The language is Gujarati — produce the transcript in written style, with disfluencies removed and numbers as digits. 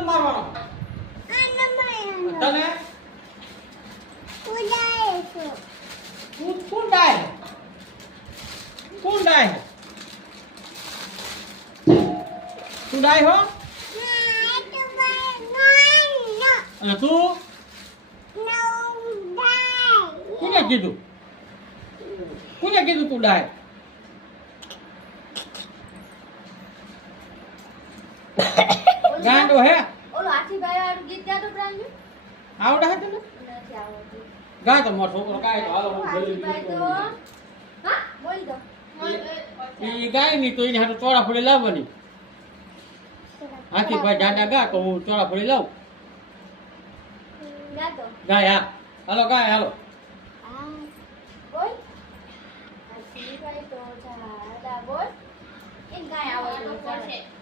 કોને મારવાનો તને કોણ ડાય તું ડાય હો અને તું કોને કીધું તું ડાય ગાંડો હે ઓલો હાથીભાઈ વાળું ગીત ગાતો પ્રાંજુ આવડે હે તને નથી આવડતું ગા તો મારો છોકરો કાય તો હાલો હું હાથીભાઈ તો હા બોલ દો ઈ ગાય ની તો એને હાટુ ચોળા ફળી લાવવાની હાથીભાઈ દાદા ગા તો હું ચોળા ફળી લાવ ગાતો ગાય હા હાલો ગાય હાલો બોલ હાથીભાઈ તો દાદા બોલ એ ગાય આવડતું